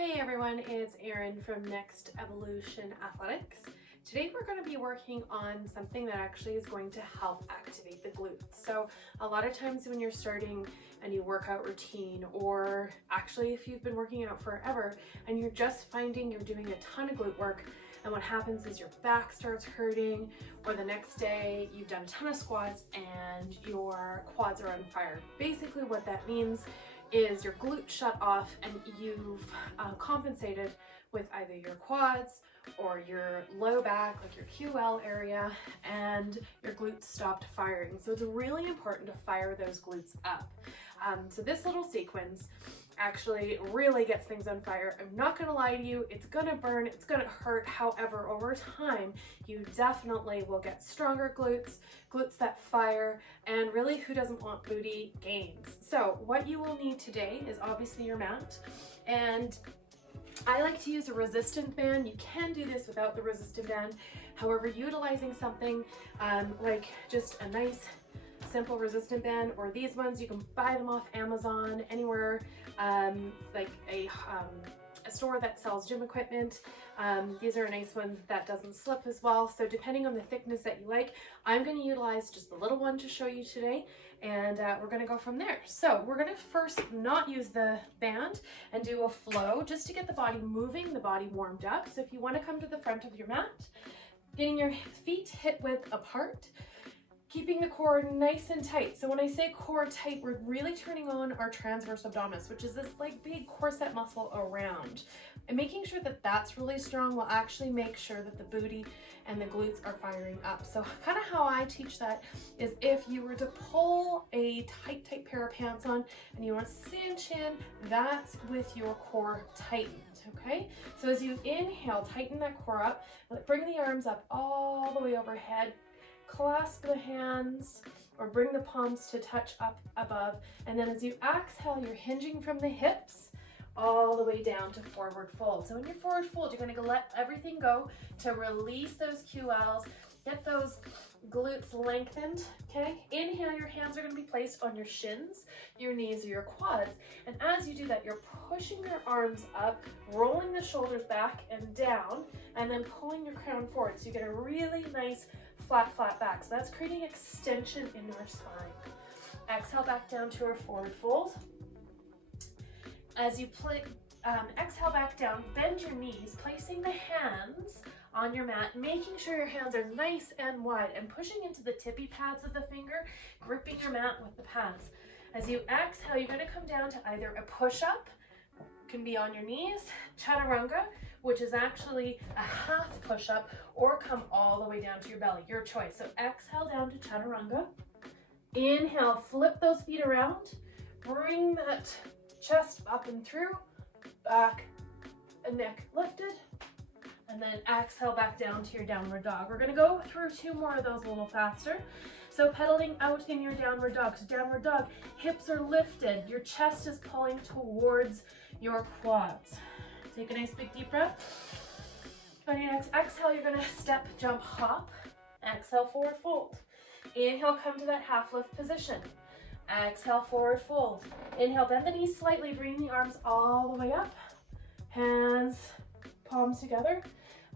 Hey everyone, it's Erin from Next Evolution Athletics. Today we're going to be working on something that actually is going to help activate the glutes. So a lot of times when you're starting a new workout routine, or actually if you've been working out forever and you're just finding you're doing a ton of glute work, and what happens is your back starts hurting, or the next day you've done a ton of squats and your quads are on fire. Basically what that means is your glute shut off and you've compensated with either your quads or your low back, like your QL area, and your glutes stopped firing. So it's really important to fire those glutes up. So this little sequence actually really gets things on fire. I'm not gonna lie to you, it's gonna burn, it's gonna hurt. However, over time, you definitely will get stronger glutes, glutes that fire, and really who doesn't want booty gains? So what you will need today is obviously your mat, and I like to use a resistant band. You can do this without the resistant band. However, utilizing something like just a nice simple resistant band, or these ones, you can buy them off Amazon, anywhere, like a store that sells gym equipment. These are a nice one that doesn't slip as well. So depending on the thickness that you like, I'm going to utilize just the little one to show you today, and we're going to go from there. So we're going to first not use the band and do a flow just to get the body moving, the body warmed up. So if you want to come to the front of your mat, getting your feet hip width apart, keeping the core nice and tight. So when I say core tight, we're really turning on our transverse abdominis, which is this like big corset muscle around. And making sure that that's really strong will actually make sure that the booty and the glutes are firing up. So kind of how I teach that is if you were to pull a tight pair of pants on and you want to cinch in, that's with your core tightened, okay? So as you inhale, tighten that core up, bring the arms up all the way overhead, clasp the hands or bring the palms to touch up above, and then as you exhale, you're hinging from the hips all the way down to forward fold. So in your forward fold, you're going to let everything go to release those QLs, get those glutes lengthened, okay? Inhale, your hands are going to be placed on your shins, your knees, or your quads, and as you do that, you're pushing your arms up, rolling the shoulders back and down, and then pulling your crown forward, so you get a really nice flat back. So that's creating extension in our spine. Exhale back down to our forward fold. As you exhale back down, bend your knees, placing the hands on your mat, making sure your hands are nice and wide and pushing into the tippy pads of the finger, gripping your mat with the pads. As you exhale, you're going to come down to either a push-up, can be on your knees, chaturanga, which is actually a half push-up, or come all the way down to your belly, your choice. So exhale down to chaturanga. Inhale, flip those feet around, bring that chest up and through, back and neck lifted, and then exhale back down to your downward dog. We're gonna go through two more of those a little faster. So pedaling out in your downward dog. So downward dog, hips are lifted, your chest is pulling towards your quads. Take a nice big deep breath. On your next exhale, you're gonna step, jump, hop. Exhale, forward fold. Inhale, come to that half lift position. Exhale, forward fold. Inhale, bend the knees slightly, bring the arms all the way up. Hands, palms together.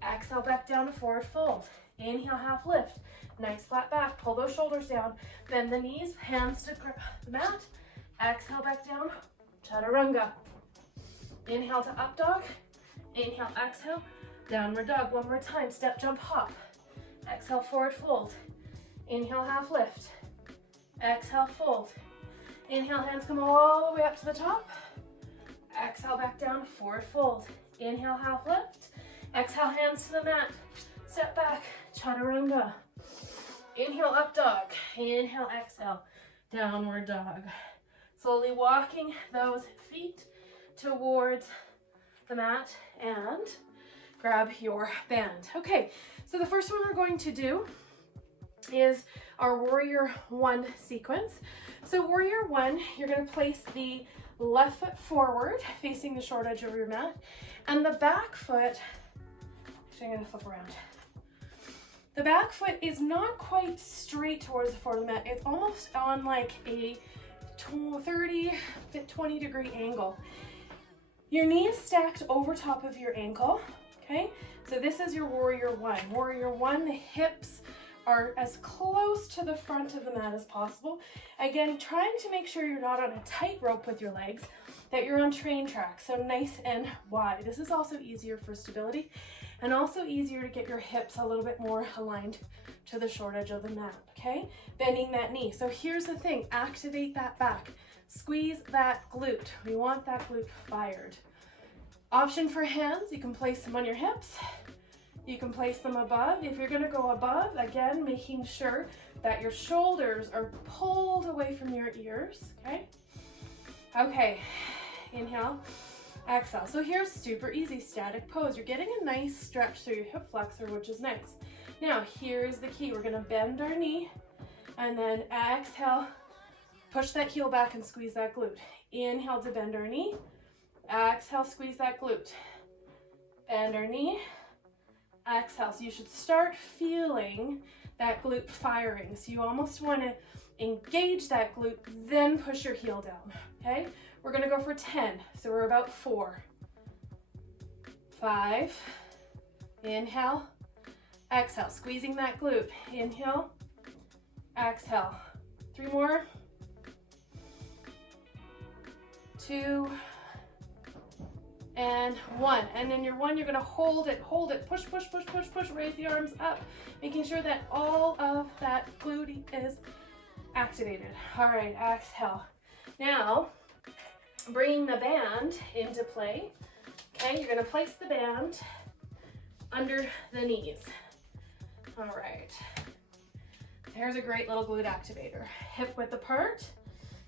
Exhale, back down to forward fold. Inhale, half lift. Nice flat back, pull those shoulders down. Bend the knees, hands to grip the mat. Exhale, back down, chaturanga. Inhale to up dog. Inhale, exhale, downward dog. One more time, step, jump, hop. Exhale, forward fold. Inhale, half lift. Exhale, fold. Inhale, hands come all the way up to the top. Exhale, back down, forward fold. Inhale, half lift. Exhale, hands to the mat. Step back, chaturanga. Inhale, up dog. Inhale, exhale, downward dog. Slowly walking those feet towards the mat and grab your band. Okay, so the first one we're going to do is our warrior one sequence. So warrior one, you're going to place the left foot forward facing the short edge of your mat, and the back foot, actually I'm going to flip around. The back foot is not quite straight towards the front of the mat. It's almost on like a 20 degree angle. Your knee is stacked over top of your ankle, okay? So this is your warrior one. Warrior one, the hips are as close to the front of the mat as possible. Again, trying to make sure you're not on a tight rope with your legs, that you're on train track, so nice and wide. This is also easier for stability and also easier to get your hips a little bit more aligned to the short edge of the mat, okay? Bending that knee. So here's the thing, activate that back. Squeeze that glute. We want that glute fired. Option for hands, you can place them on your hips. You can place them above. If you're gonna go above, again, making sure that your shoulders are pulled away from your ears, okay? Okay, inhale, exhale. So here's super easy, static pose. You're getting a nice stretch through your hip flexor, which is nice. Now, here's the key. We're gonna bend our knee and then exhale, push that heel back and squeeze that glute. Inhale to bend our knee. Exhale, squeeze that glute. Bend our knee. Exhale. So you should start feeling that glute firing. So you almost want to engage that glute, then push your heel down, okay? We're going to go for 10. So we're about 4, 5, inhale, exhale, squeezing that glute. Inhale, exhale. 3 more. 2, and 1. And then your 1, you're gonna hold it, push, push, push, push, push, raise the arms up, making sure that all of that glute is activated. All right, exhale. Now, bringing the band into play, okay? You're gonna place the band under the knees. All right. There's a great little glute activator. Hip width apart,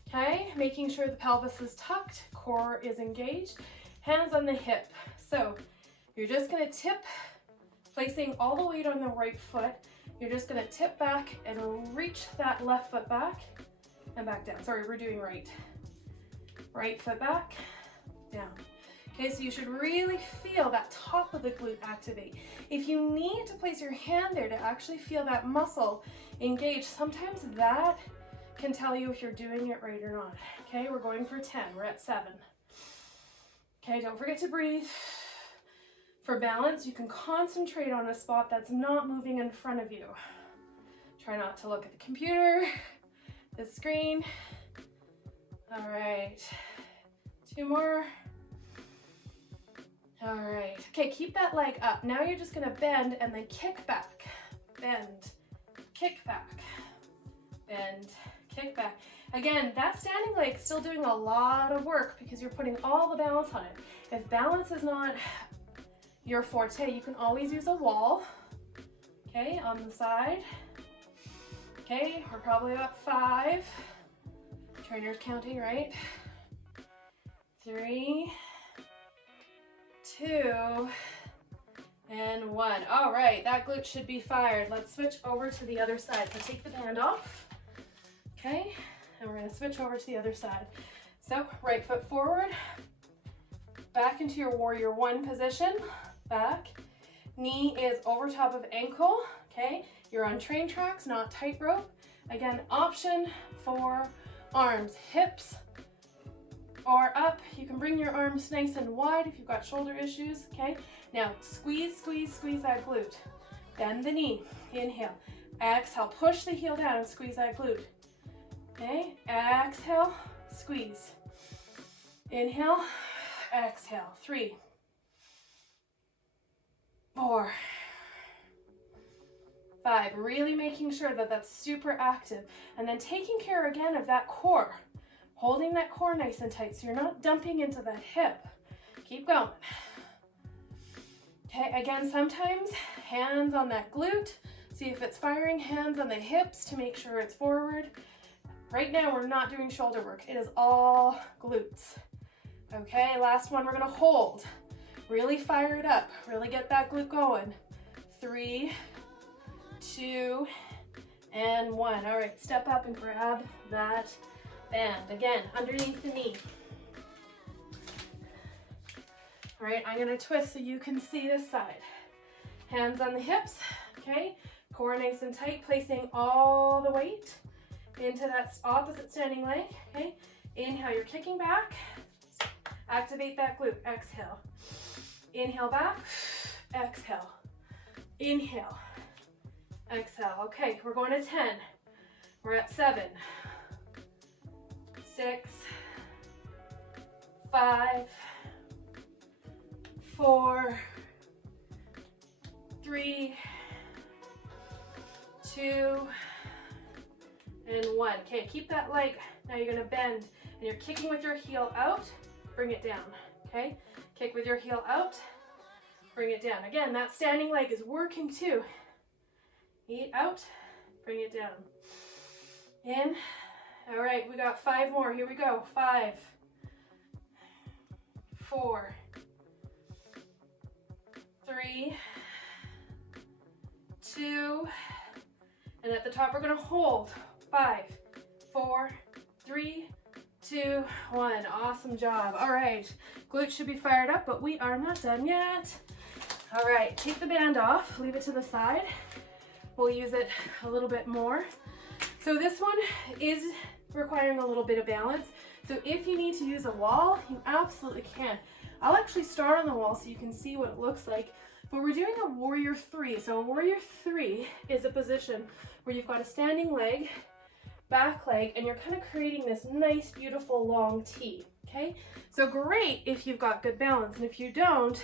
okay? Making sure the pelvis is tucked, core is engaged. Hands on the hip. So you're just gonna tip, placing all the weight on the right foot. You're just gonna tip back and reach that left foot back and back down. Sorry, we're doing right. Right foot back, down. Okay, so you should really feel that top of the glute activate. If you need to place your hand there to actually feel that muscle engage, sometimes that can tell you if you're doing it right or not. Okay, we're going for 10, we're at 7. Okay, don't forget to breathe. For balance, you can concentrate on a spot that's not moving in front of you. Try not to look at the computer, the screen. All right, 2 more. All right, okay, keep that leg up. Now you're just gonna bend and then kick back. Bend, kick back, bend, kick back. Again, that standing leg is still doing a lot of work because you're putting all the balance on it. If balance is not your forte, you can always use a wall, okay, on the side. Okay, we're probably about 5. Trainer's counting, right? 3, 2, and 1. All right, that glute should be fired. Let's switch over to the other side. So take the band off, okay? And we're gonna switch over to the other side. So right foot forward, back into your warrior 1 position, back. Knee is over top of ankle, okay? You're on train tracks, not tightrope. Again, option for arms, hips, or up. You can bring your arms nice and wide if you've got shoulder issues, okay? Now squeeze, squeeze, squeeze that glute. Bend the knee, inhale. Exhale, push the heel down and squeeze that glute. Okay, exhale, squeeze. Inhale, exhale. 3, 4, 5. Really making sure that that's super active. And then taking care again of that core. Holding that core nice and tight so you're not dumping into that hip. Keep going. Okay, again, sometimes hands on that glute. See if it's firing. Hands on the hips to make sure it's forward. Right now, we're not doing shoulder work. It is all glutes. Okay, last one, we're gonna hold. Really fire it up. Really get that glute going. 3, 2, and 1. All right, step up and grab that band. Again, underneath the knee. All right, I'm gonna twist so you can see this side. Hands on the hips, okay? Core nice and tight, placing all the weight into that opposite standing leg, okay? Inhale, you're kicking back. Activate that glute. Exhale. Inhale back. Exhale. Inhale. Exhale. Okay, we're going to 10. We're at 7, 6, 5, 4, 3, 2, and 1. Okay, keep that leg. Now you're going to bend, and you're kicking with your heel out. Bring it down. Okay, kick with your heel out. Bring it down. Again, that standing leg is working too. Eat out. Bring it down. In. All right, we got 5 more. Here we go. 5, 4, 3, 2, and at the top we're going to hold. 5, 4, 3, 2, 1. Awesome job. All right, glutes should be fired up, but we are not done yet. All right, take the band off, leave it to the side. We'll use it a little bit more. So this one is requiring a little bit of balance. So if you need to use a wall, you absolutely can. I'll actually start on the wall so you can see what it looks like. But we're doing a warrior 3. So a warrior 3 is a position where you've got a standing leg, back leg, and you're kind of creating this nice, beautiful, long T, okay? So great if you've got good balance, and if you don't,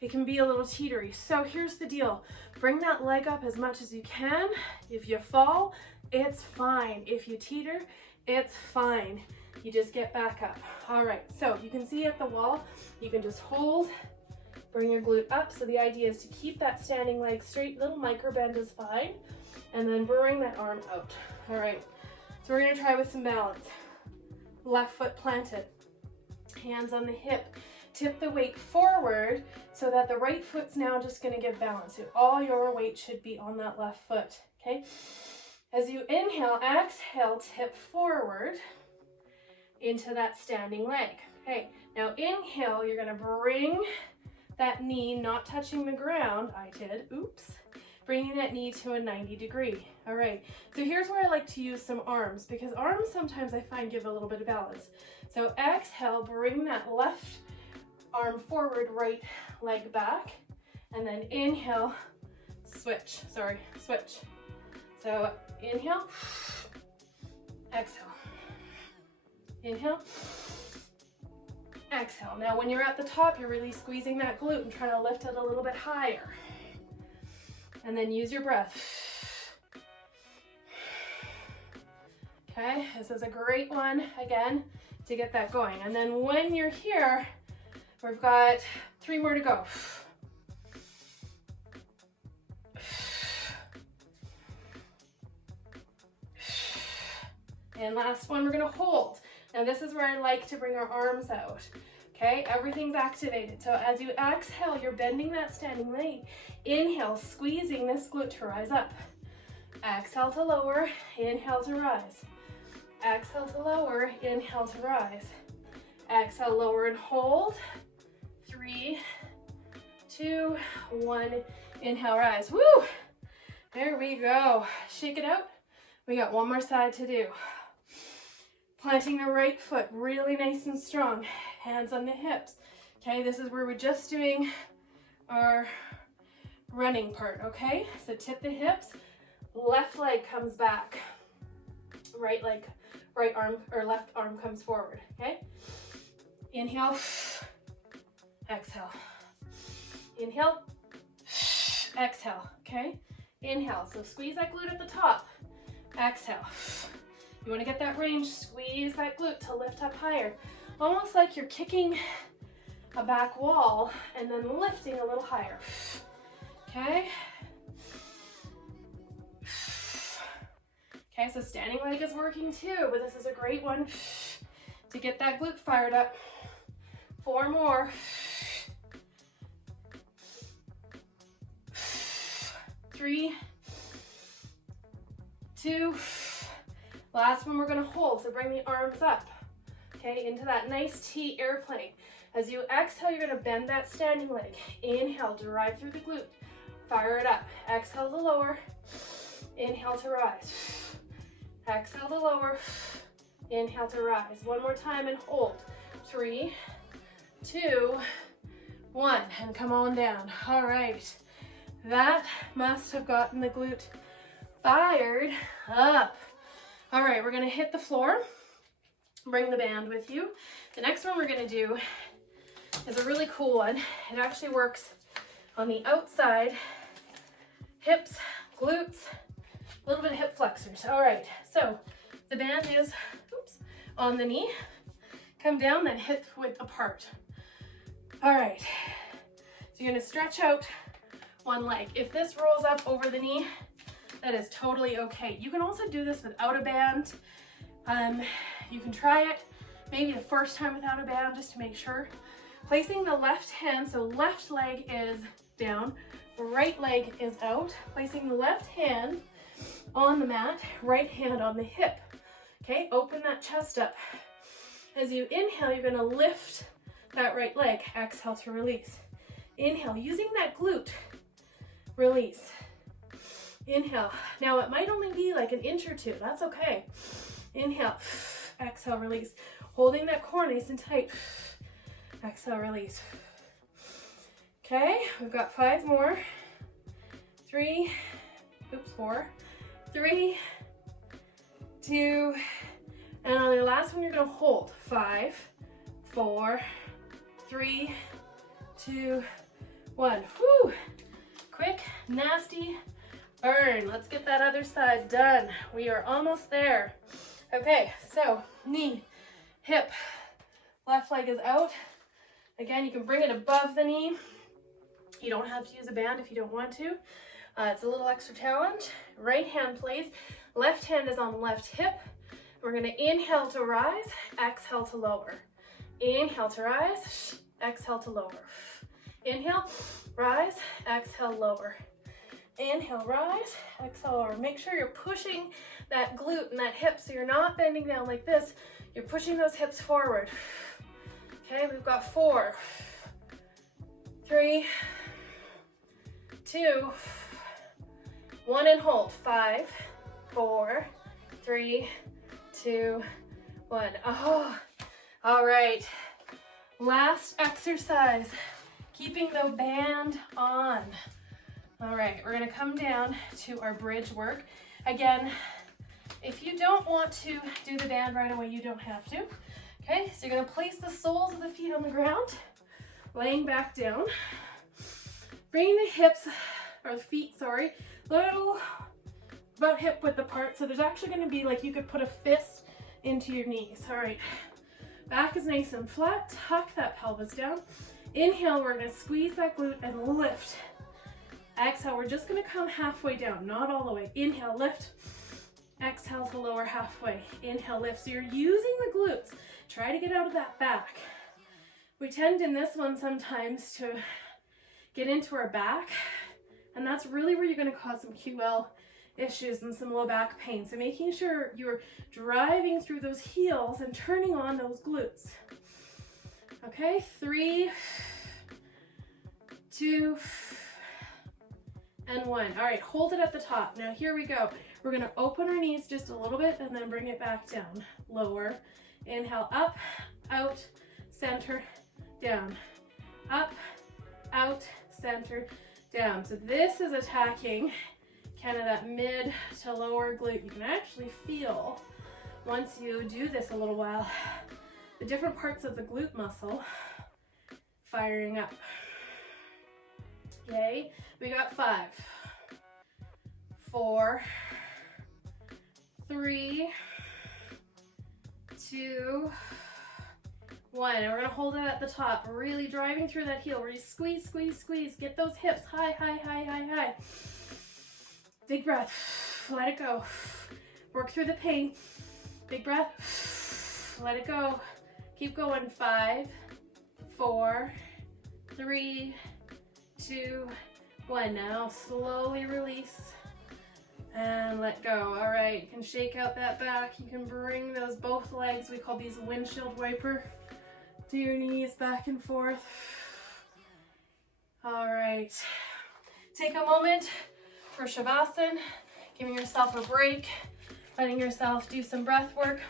it can be a little teetery. So here's the deal. Bring that leg up as much as you can. If you fall, it's fine. If you teeter, it's fine. You just get back up. All right, so you can see at the wall, you can just hold, bring your glute up. So the idea is to keep that standing leg straight. Little micro bend is fine. And then bring that arm out. All right, so we're gonna try with some balance. Left foot planted, hands on the hip. Tip the weight forward so that the right foot's now just gonna give balance. So all your weight should be on that left foot, okay? As you inhale, exhale, tip forward into that standing leg. Okay, now inhale, you're gonna bring that knee, not touching the ground. I did, oops. Bringing that knee to a 90 degree. All right, so here's where I like to use some arms, because arms sometimes I find give a little bit of balance. So exhale, bring that left arm forward, right leg back, and then inhale, switch. So inhale, exhale, inhale, exhale. Now when you're at the top, you're really squeezing that glute and trying to lift it a little bit higher. And then use your breath. Okay, this is a great one, again, to get that going. And then when you're here, we've got 3 more to go. And last one, we're gonna hold. Now this is where I like to bring our arms out. Okay, everything's activated. So as you exhale, you're bending that standing leg. Inhale, squeezing this glute to rise up. Exhale to lower, inhale to rise. Exhale to lower, inhale to rise. Exhale, lower and hold. 3, 2, 1, inhale, rise. Woo! There we go. Shake it out. We got one more side to do. Planting the right foot really nice and strong. Hands on the hips. Okay, this is where we're just doing our running part, okay? So tip the hips, left leg comes back. Right leg, right arm or left arm comes forward, okay? Inhale, exhale. Inhale, exhale, okay? Inhale, so squeeze that glute at the top. Exhale. You want to get that range, squeeze that glute to lift up higher. Almost like you're kicking a back wall and then lifting a little higher. Okay? Okay, so standing leg is working too, but this is a great one to get that glute fired up. 4 more. 3, 2, last one we're gonna hold, so bring the arms up, okay, into that nice T airplane. As you exhale, you're gonna bend that standing leg. Inhale, drive through the glute, fire it up. Exhale to lower, inhale to rise. Exhale to lower, inhale to rise. One more time and hold. 3, 2, 1, and come on down. All right, that must have gotten the glute fired up. All right, we're gonna hit the floor. Bring the band with you. The next one we're gonna do is a really cool one. It actually works on the outside, hips, glutes, a little bit of hip flexors. All right, so the band is, oops, on the knee. Come down, then hip width apart. All right, so you're gonna stretch out one leg. If this rolls up over the knee, that is totally okay. You can also do this without a band. You can try it maybe the first time without a band just to make sure. Placing the left hand, so left leg is down, right leg is out. Placing the left hand on the mat, right hand on the hip. Okay, open that chest up. As you inhale, you're gonna lift that right leg. Exhale to release. Inhale, using that glute, release. Inhale. Now it might only be like an inch or two, that's okay. Inhale, exhale, release. Holding that core nice and tight. Exhale, release. Okay, we've got 5 more. 3, oops, 4, 3, 2, and on your last one, you're gonna hold. 5, 4, 3, 2, 1. Whew. Quick, nasty burn. Let's get that other side done. We are almost there. Okay, so knee, hip, left leg is out. Again, you can bring it above the knee. You don't have to use a band if you don't want to. It's a little extra challenge. Right hand plays. Left hand is on the left hip. We're gonna inhale to rise, exhale to lower. Inhale to rise, exhale to lower. Inhale, rise, exhale, lower. Inhale, rise, exhale, lower. Make sure you're pushing that glute and that hip so you're not bending down like this. You're pushing those hips forward. Okay, we've got 4, 3, 2, 1, and hold. 5, 4, 3, 2, 1. Oh, all right. Last exercise, keeping the band on. All right, we're gonna come down to our bridge work. Again, if you don't want to do the band right away, you don't have to. Okay, so you're gonna place the soles of the feet on the ground, laying back down. Bring the hips, or the feet, sorry, little about hip width apart. So there's actually gonna be like you could put a fist into your knees. All right, back is nice and flat. Tuck that pelvis down. Inhale, we're gonna squeeze that glute and lift. Exhale, we're just gonna come halfway down, not all the way. Inhale, lift. Exhale to lower halfway. Inhale, lift. So you're using the glutes. Try to get out of that back. We tend in this one sometimes to get into our back, and that's really where you're gonna cause some QL issues and some low back pain. So making sure you're driving through those heels and turning on those glutes. Okay, 3, 2, and 1. All right, hold it at the top. Now here we go. We're gonna open our knees just a little bit and then bring it back down. Lower. Inhale, up, out, center, down. Up, out, center, down. So this is attacking kind of that mid to lower glute. You can actually feel, once you do this a little while, the different parts of the glute muscle firing up. Yay. We got 5, 4, 3, 2, 1. And we're gonna hold it at the top, really driving through that heel. Really squeeze, squeeze, squeeze. Get those hips high, high, high, high, high. Big breath. Let it go. Work through the pain. Big breath. Let it go. Keep going. 5, 4, 3, 2, 1. Now slowly release and let go. All right, you can shake out that back. You can bring those both legs, we call these windshield wiper, to your knees, back and forth. All right, take a moment for Shavasana, giving yourself a break, letting yourself do some breath work.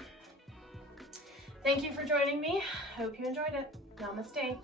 Thank you for joining me. Hope you enjoyed it. Namaste.